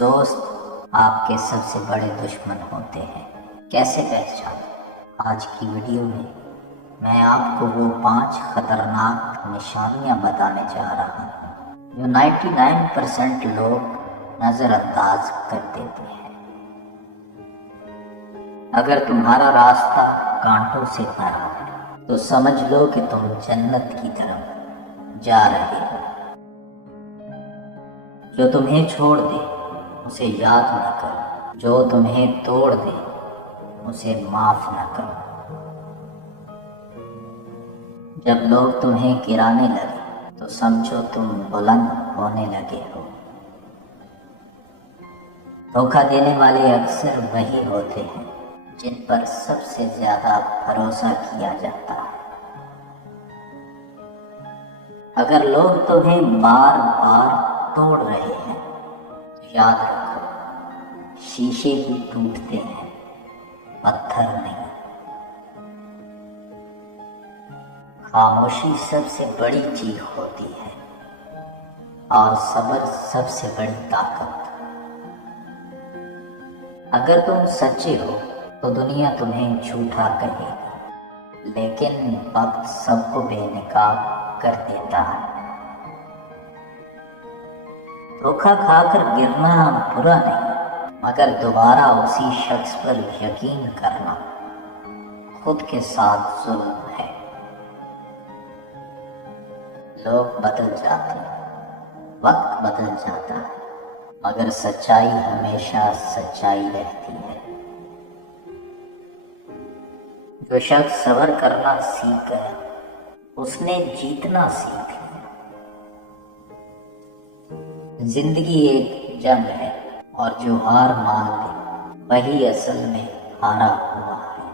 دوست آپ کے سب سے بڑے دشمن ہوتے ہیں، کیسے پہچانے؟ آج کی ویڈیو میں آپ کو وہ 5 خطرناک نشانیاں بتانے جا رہا ہوں جو 99% لوگ نظر انداز کر دیتے ہیں۔ اگر تمہارا راستہ کانٹوں سے بھرا ہے تو سمجھ لو کہ تم جنت کی طرف جا رہے ہو۔ جو تمہیں چھوڑ دے اسے یاد نہ کرو، جو تمہیں توڑ دے اسے معاف نہ کرو۔ جب لوگ تمہیں گرانے لگے تو سمجھو تم بلند ہونے لگے ہو۔ دھوکہ دینے والے اکثر وہی ہوتے ہیں جن پر سب سے زیادہ بھروسہ کیا جاتا ہے۔ اگر لوگ تمہیں بار بار توڑ رہے ہیں تو یاد رکھو، شیشے بھی ٹوٹتے ہیں، پتھر نہیں۔ خاموشی سب سے بڑی چیخ ہوتی ہے اور صبر سب سے بڑی طاقت۔ اگر تم سچے ہو تو دنیا تمہیں جھوٹا کہے گی، لیکن وقت سب کو بے نقاب کر دیتا ہے۔ دھوکہ کھا کر گرنا برا نہیں، مگر دوبارہ اسی شخص پر یقین کرنا خود کے ساتھ ظلم ہے۔ لوگ بدل جاتے ہیں، وقت بدل جاتا ہے، مگر سچائی ہمیشہ سچائی رہتی ہے۔ جو شخص صبر کرنا سیکھ گیا اس نے جیتنا سیکھ لیا۔ زندگی ایک جنگ ہے اور جو ہار مان لے وہی اصل میں ہارا ہوا ہے۔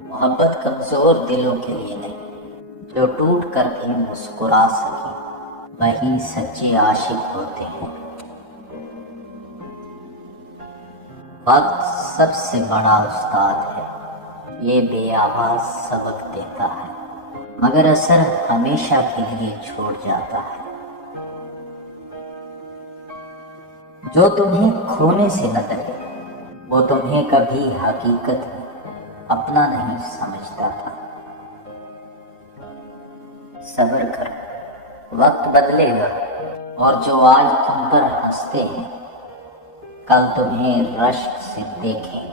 محبت کمزور دلوں کے لیے نہیں، جو ٹوٹ کر بھی مسکرا سکے وہی سچے عاشق ہوتے ہیں۔ وقت سب سے بڑا استاد ہے، یہ بے آواز سبق دیتا ہے مگر اثر ہمیشہ کے لیے چھوڑ جاتا ہے۔ جو تمہیں کھونے سے نہ ڈرے وہ تمہیں کبھی حقیقت میں اپنا نہیں سمجھتا تھا۔ صبر کرو، وقت بدلے گا، اور جو آج تم پر ہنستے ہیں کل تمہیں رشک سے دیکھیں گے۔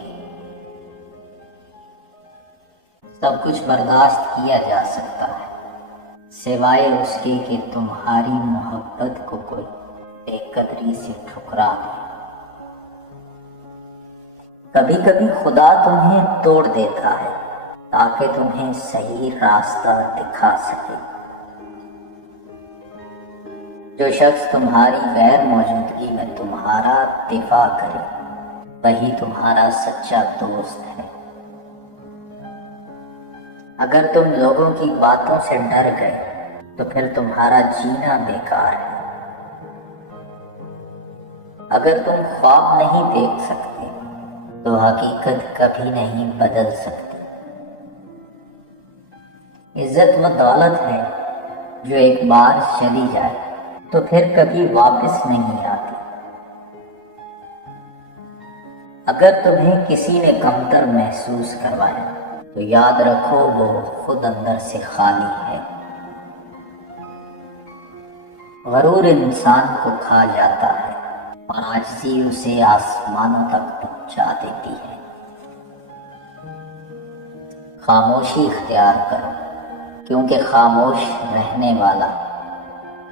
سب کچھ برداشت کیا جا سکتا ہے سوائے اس کے کہ تمہاری محبت کو کوئی بے قدری سے ٹھکرا دے۔ کبھی کبھی خدا تمہیں توڑ دیتا ہے تاکہ تمہیں صحیح راستہ دکھا سکے۔ جو شخص تمہاری غیر موجودگی میں تمہارا دفاع کرے وہی تمہارا سچا دوست ہے۔ اگر تم لوگوں کی باتوں سے ڈر گئے تو پھر تمہارا جینا بیکار ہے۔ اگر تم خواب نہیں دیکھ سکتے تو حقیقت کبھی نہیں بدل سکتی۔ عزت و دولت ہے جو ایک بار چلی جائے تو پھر کبھی واپس نہیں آتی۔ اگر تمہیں کسی نے کمتر محسوس کروایا تو یاد رکھو وہ خود اندر سے خالی ہے۔ غرور انسان کو کھا جاتا ہے اور عاجزی اسے آسمانوں تک پہنچا دیتی ہے۔ خاموشی اختیار کرو، کیونکہ خاموش رہنے والا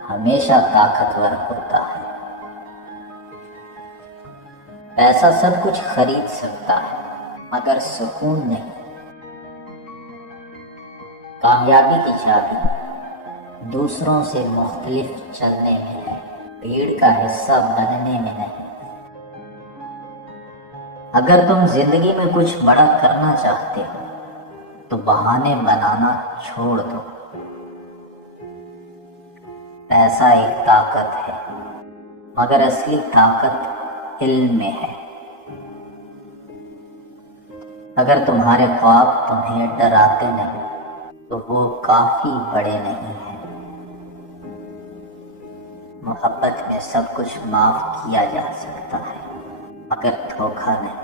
ہمیشہ طاقتور ہوتا ہے۔ پیسہ سب کچھ خرید سکتا ہے مگر سکون نہیں۔ کامیابی کی چابی دوسروں سے مختلف چلنے میں ہے، بھیڑ کا حصہ بننے میں نہیں۔ اگر تم زندگی میں کچھ بڑا کرنا چاہتے ہو تو بہانے بنانا چھوڑ دو۔ پیسہ ایک طاقت ہے مگر اصلی طاقت علم میں ہے۔ اگر تمہارے خواب تمہیں ڈراتے نہیں تو وہ کافی بڑے نہیں ہیں۔ محبت میں سب کچھ معاف کیا جا سکتا ہے مگر دھوکہ نہیں۔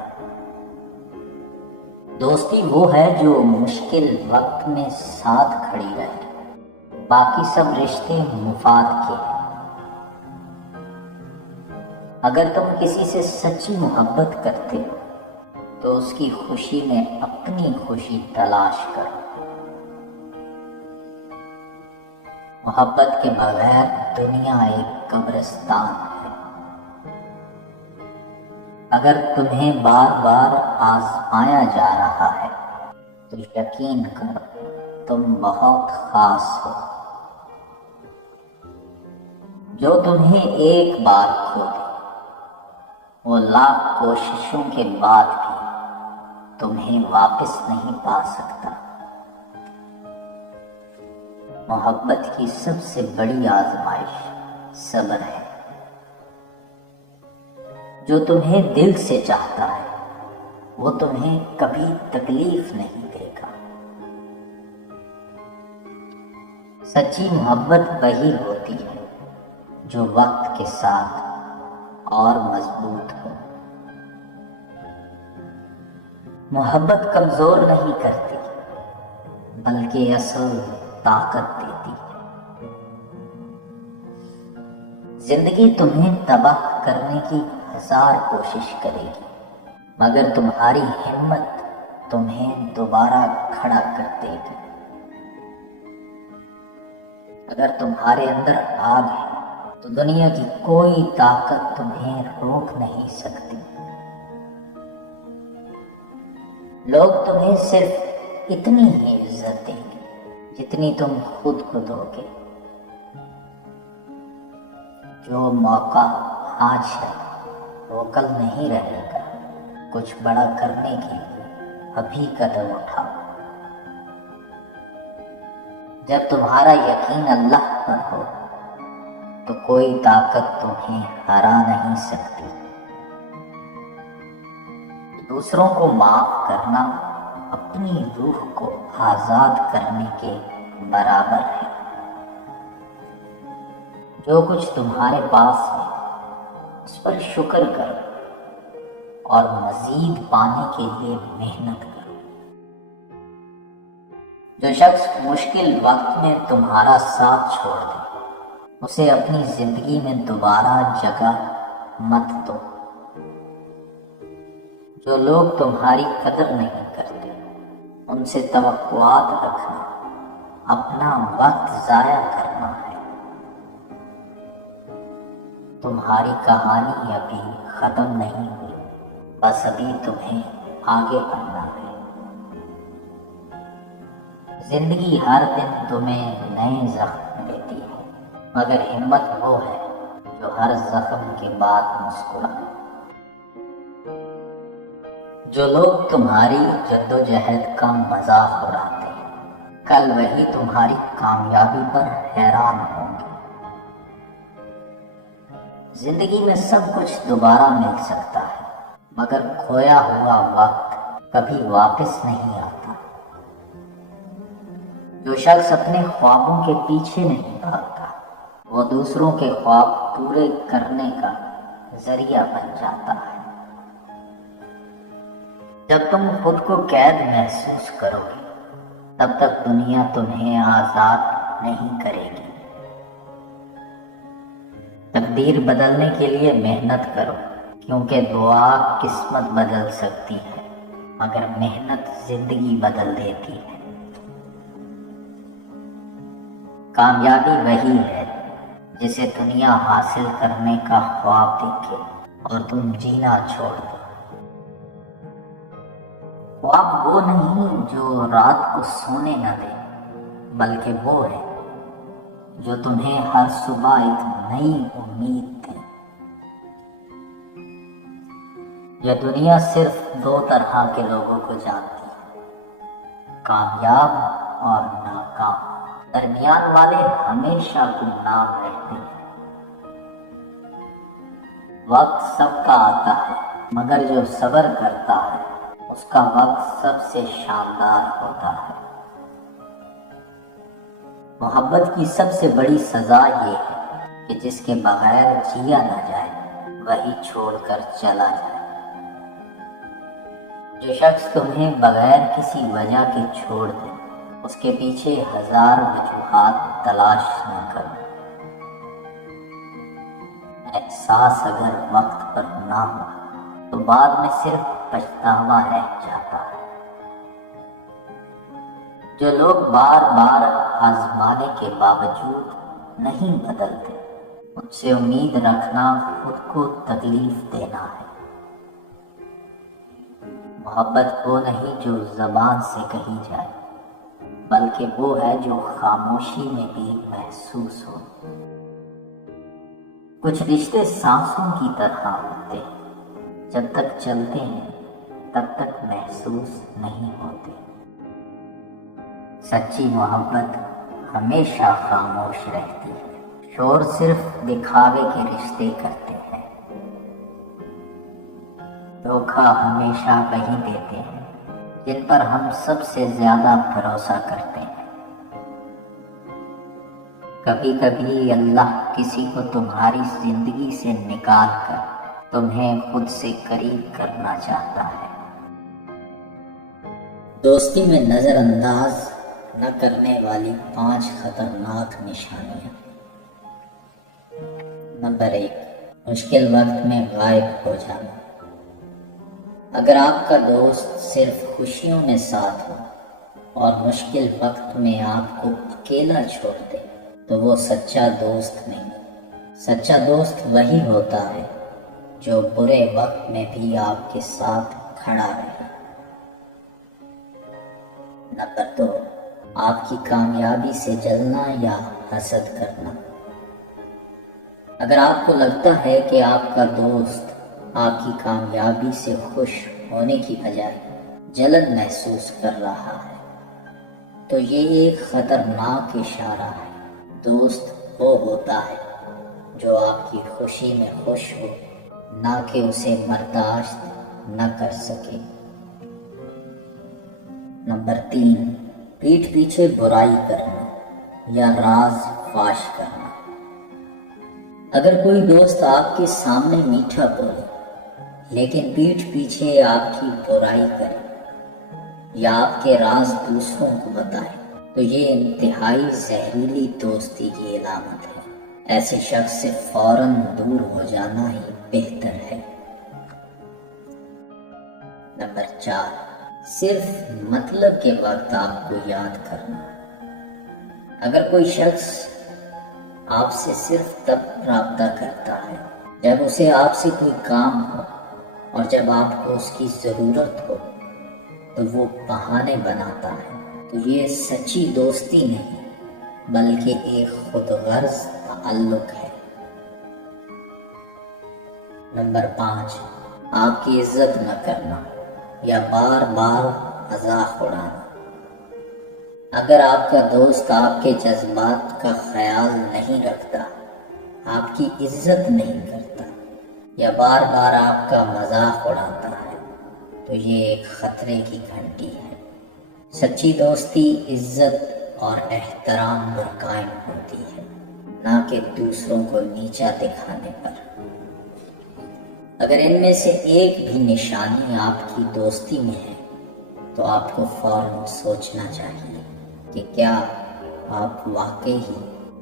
دوستی وہ ہے جو مشکل وقت میں ساتھ کھڑی رہے، باقی سب رشتے مفاد کے ہیں۔ اگر تم کسی سے سچی محبت کرتے ہو تو اس کی خوشی میں اپنی خوشی تلاش کرو۔ محبت کے بغیر دنیا ایک قبرستان ہے۔ اگر تمہیں بار بار آزمایا جا رہا ہے تو یقین کرو تم بہت خاص ہو۔ جو تمہیں ایک بار کھو دے وہ لاکھ کوششوں کے بعد بھی تمہیں واپس نہیں پا سکتا۔ محبت کی سب سے بڑی آزمائش صبر ہے۔ جو تمہیں دل سے چاہتا ہے وہ تمہیں کبھی تکلیف نہیں دے گا۔ سچی محبت وہی ہوتی ہے جو وقت کے ساتھ اور مضبوط ہو۔ محبت کمزور نہیں کرتی بلکہ اصل طاقت دیتی ہے۔ زندگی تمہیں تباہ کرنے کی 1000 کوشش کرے گی مگر تمہاری ہمت تمہیں دوبارہ کھڑا کر دے گی۔ اگر تمہارے اندر آگ ہے تو دنیا کی کوئی طاقت تمہیں روک نہیں سکتی۔ لوگ تمہیں صرف اتنی ہی عزت دیں گے جتنی تم خود کو دو گے۔ جو موقع آج ہے وہ کل نہیں رہے گا۔ کچھ بڑا کرنے کے لیے ابھی قدم اٹھاؤ۔ جب تمہارا یقین اللہ پر ہو تو کوئی طاقت تمہیں ہرا نہیں سکتی۔ دوسروں کو معاف کرنا اپنی روح کو آزاد کرنے کے برابر ہے۔ جو کچھ تمہارے پاس ہے اس پر شکر کرو اور مزید پانے کے لیے محنت کرو۔ جو شخص مشکل وقت میں تمہارا ساتھ چھوڑ دے اسے اپنی زندگی میں دوبارہ جگہ مت دو۔ جو لوگ تمہاری قدر نہیں کرتے ان سے توقعات رکھنا اپنا وقت ضائع کرنا ہے۔ تمہاری کہانی ابھی ختم نہیں ہوئی، بس ابھی تمہیں آگے بڑھنا ہے۔ زندگی ہر دن تمہیں نئے زخم دیتی ہے مگر ہمت وہ ہے جو ہر زخم کے بعد مسکرائے۔ جو لوگ تمہاری جدوجہد کا مذاق اڑاتے ہیں کل وہی تمہاری کامیابی پر حیران ہوں گے۔ زندگی میں سب کچھ دوبارہ مل سکتا ہے مگر کھویا ہوا وقت کبھی واپس نہیں آتا۔ جو شخص اپنے خوابوں کے پیچھے نہیں بھاگتا وہ دوسروں کے خواب پورے کرنے کا ذریعہ بن جاتا ہے۔ جب تم خود کو قید محسوس کرو گے تب تک دنیا تمہیں آزاد نہیں کرے گی۔ تقدیر بدلنے کے لیے محنت کرو کیونکہ دعا قسمت بدل سکتی ہے مگر محنت زندگی بدل دیتی ہے۔ کامیابی وہی ہے جسے دنیا حاصل کرنے کا خواب دیکھے اور تم جینا چھوڑ دو۔ خواب وہ نہیں جو رات کو سونے نہ دے بلکہ وہ ہے جو تمہیں ہر صبح ایک نئی امید دے۔ یہ دنیا صرف 2 طرح کے لوگوں کو جانتی ہے، کامیاب اور ناکام۔ درمیان والے ہمیشہ گمنام رہتے ہیں۔ وقت سب کا آتا ہے مگر جو صبر کرتا ہے اس کا وقت سب سے شاندار ہوتا ہے۔ محبت کی سب سے بڑی سزا یہ ہے کہ جس کے بغیر جیا نہ جائے وہی چھوڑ کر چلا جائے۔ جو شخص تمہیں بغیر کسی وجہ کے چھوڑ دے اس کے پیچھے ہزار وجوہات تلاش نہ کرو۔ احساس اگر وقت پر نہ ہو تو بعد میں صرف پچھتاوا رہ جاتا ہے۔ جو لوگ بار بار آزمانے کے باوجود نہیں بدلتے ان سے امید رکھنا خود کو تکلیف دینا ہے۔ محبت وہ نہیں جو زبان سے کہی جائے بلکہ وہ ہے جو خاموشی میں بھی محسوس ہو۔ کچھ رشتے سانسوں کی طرح ہوتے ہیں، جب تک چلتے ہیں تب تک محسوس نہیں ہوتے۔ سچی محبت ہمیشہ خاموش رہتی ہے، شور صرف دکھاوے کے رشتے کرتے ہیں۔ دھوکہ ہمیشہ وہی دیتے ہیں جن پر ہم سب سے زیادہ بھروسہ کرتے ہیں۔ کبھی کبھی اللہ کسی کو تمہاری زندگی سے نکال کر تمہیں خود سے قریب کرنا چاہتا ہے۔ دوستی میں نظر انداز نہ کرنے والی 5 خطرناک نشانیاں۔ نمبر 1، مشکل وقت میں غائب ہو جانا۔ اگر آپ کا دوست صرف خوشیوں میں ساتھ ہو اور مشکل وقت میں آپ کو اکیلا چھوڑ دے تو وہ سچا دوست نہیں۔ سچا دوست وہی ہوتا ہے جو برے وقت میں بھی آپ کے ساتھ کھڑا رہے۔ نمبر 2، آپ کی کامیابی سے جلنا یا حسد کرنا۔ اگر آپ کو لگتا ہے کہ آپ کا دوست آپ کی کامیابی سے خوش ہونے کی بجائے جلن محسوس کر رہا ہے تو یہ ایک خطرناک اشارہ ہے۔ دوست وہ ہوتا ہے جو آپ کی خوشی میں خوش ہو، نہ کہ اسے برداشت نہ کر سکے۔ نمبر 3، پیٹھ پیچھے برائی کرنا یا راز فاش کرنا۔ اگر کوئی دوست آپ کے سامنے میٹھا بولے لیکن پیٹھ پیچھے آپ کی برائی کرے یا آپ کے راز دوسروں کو بتائے تو یہ انتہائی زہریلی دوستی کی علامت ہے۔ ایسے شخص سے فوراً دور ہو جانا ہی بہتر ہے۔ نمبر 4، صرف مطلب کے وقت آپ کو یاد کرنا۔ اگر کوئی شخص آپ سے صرف تب رابطہ کرتا ہے جب اسے آپ سے کوئی کام ہو اور جب آپ کو اس کی ضرورت ہو تو وہ بہانے بناتا ہے تو یہ سچی دوستی نہیں بلکہ ایک خود غرض تعلق ہے۔ نمبر 5، آپ کی عزت نہ کرنا یا بار بار مذاق اڑانا۔ اگر آپ کا دوست آپ کے جذبات کا خیال نہیں رکھتا، آپ کی عزت نہیں کرتا یا بار بار آپ کا مذاق اڑاتا ہے تو یہ ایک خطرے کی گھنٹی ہے۔ سچی دوستی عزت اور احترام پر قائم ہوتی ہے، نہ کہ دوسروں کو نیچا دکھانے پر۔ اگر ان میں سے ایک بھی نشانی آپ کی دوستی میں ہے تو آپ کو فوراً سوچنا چاہیے کہ کیا آپ واقعی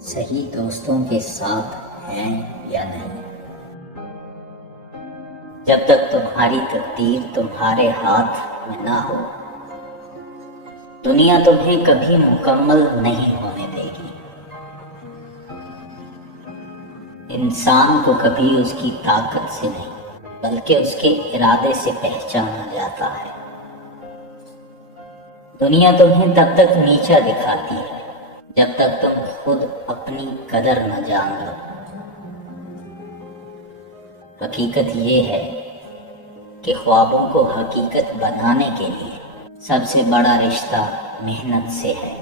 صحیح دوستوں کے ساتھ ہیں یا نہیں۔ جب تک تمہاری تقدیر تمہارے ہاتھ میں نہ ہو دنیا تمہیں کبھی مکمل نہیں ہونے دے گی۔ انسان کو کبھی اس کی طاقت سے نہیں بلکہ اس کے ارادے سے پہچانا جاتا ہے۔ دنیا تمہیں تب تک نیچا دکھاتی ہے جب تک تم خود اپنی قدر نہ جان لو۔ حقیقت یہ ہے کہ خوابوں کو حقیقت بنانے کے لیے سب سے بڑا رشتہ محنت سے ہے۔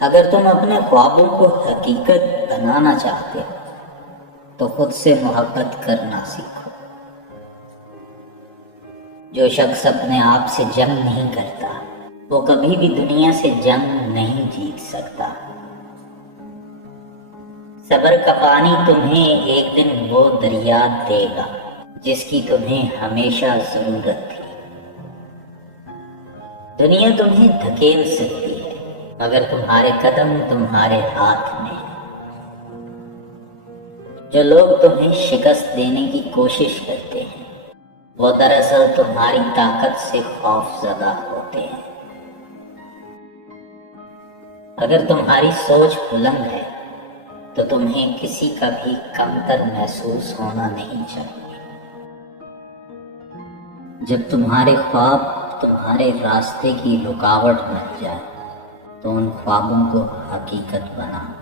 اگر تم اپنے خوابوں کو حقیقت بنانا چاہتے ہو تو خود سے محبت کرنا سیکھو۔ جو شخص اپنے آپ سے جنگ نہیں کرتا وہ کبھی بھی دنیا سے جنگ نہیں جیت سکتا۔ صبر کا پانی تمہیں ایک دن وہ دریا دے گا جس کی تمہیں ہمیشہ ضرورت تھی۔ دنیا تمہیں دھکیل سکتی ہے مگر تمہارے قدم تمہارے ہاتھ میں ہیں۔ جو لوگ تمہیں شکست دینے کی کوشش کرتے ہیں وہ دراصل تمہاری طاقت سے خوف زدہ ہوتے ہیں۔ اگر تمہاری سوچ بلند ہے تو تمہیں کسی کا بھی کمتر محسوس ہونا نہیں چاہیے۔ جب تمہارے خواب تمہارے راستے کی رکاوٹ بن جائے تو ان خوابوں کو حقیقت بنا۔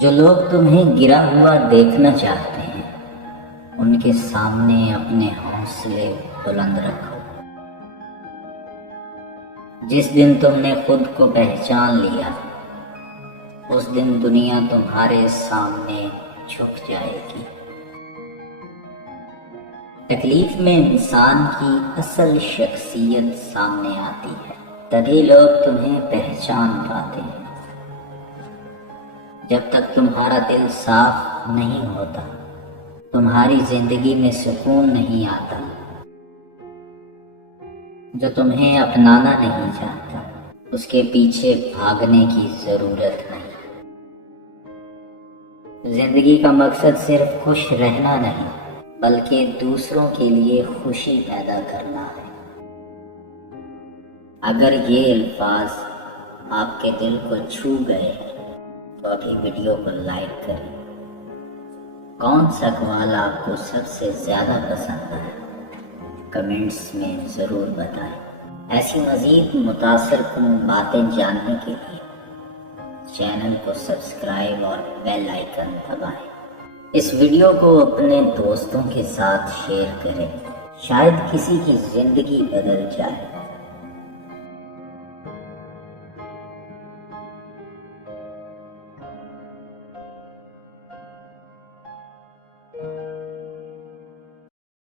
جو لوگ تمہیں گرا ہوا دیکھنا چاہتے ہیں ان کے سامنے اپنے حوصلے بلند رکھو۔ جس دن تم نے خود کو پہچان لیا اس دن دنیا تمہارے سامنے جھک جائے گی۔ تکلیف میں انسان کی اصل شخصیت سامنے آتی ہے، تبھی لوگ تمہیں پہچان پاتے ہیں۔ جب تک تمہارا دل صاف نہیں ہوتا تمہاری زندگی میں سکون نہیں آتا۔ جو تمہیں اپنانا نہیں چاہتا اس کے پیچھے بھاگنے کی ضرورت نہیں۔ زندگی کا مقصد صرف خوش رہنا نہیں بلکہ دوسروں کے لیے خوشی پیدا کرنا ہے۔ اگر یہ الفاظ آپ کے دل کو چھو گئے تو ابھی ویڈیو کو لائک کریں۔ کون سا قول آپ کو سب سے زیادہ پسند ہے کمنٹس میں ضرور بتائیں۔ ایسی مزید متاثر کن باتیں جاننے کے لیے چینل کو سبسکرائب اور بیل آئیکن دبائیں۔ اس ویڈیو کو اپنے دوستوں کے ساتھ شیئر کریں، شاید کسی کی زندگی بدل جائے۔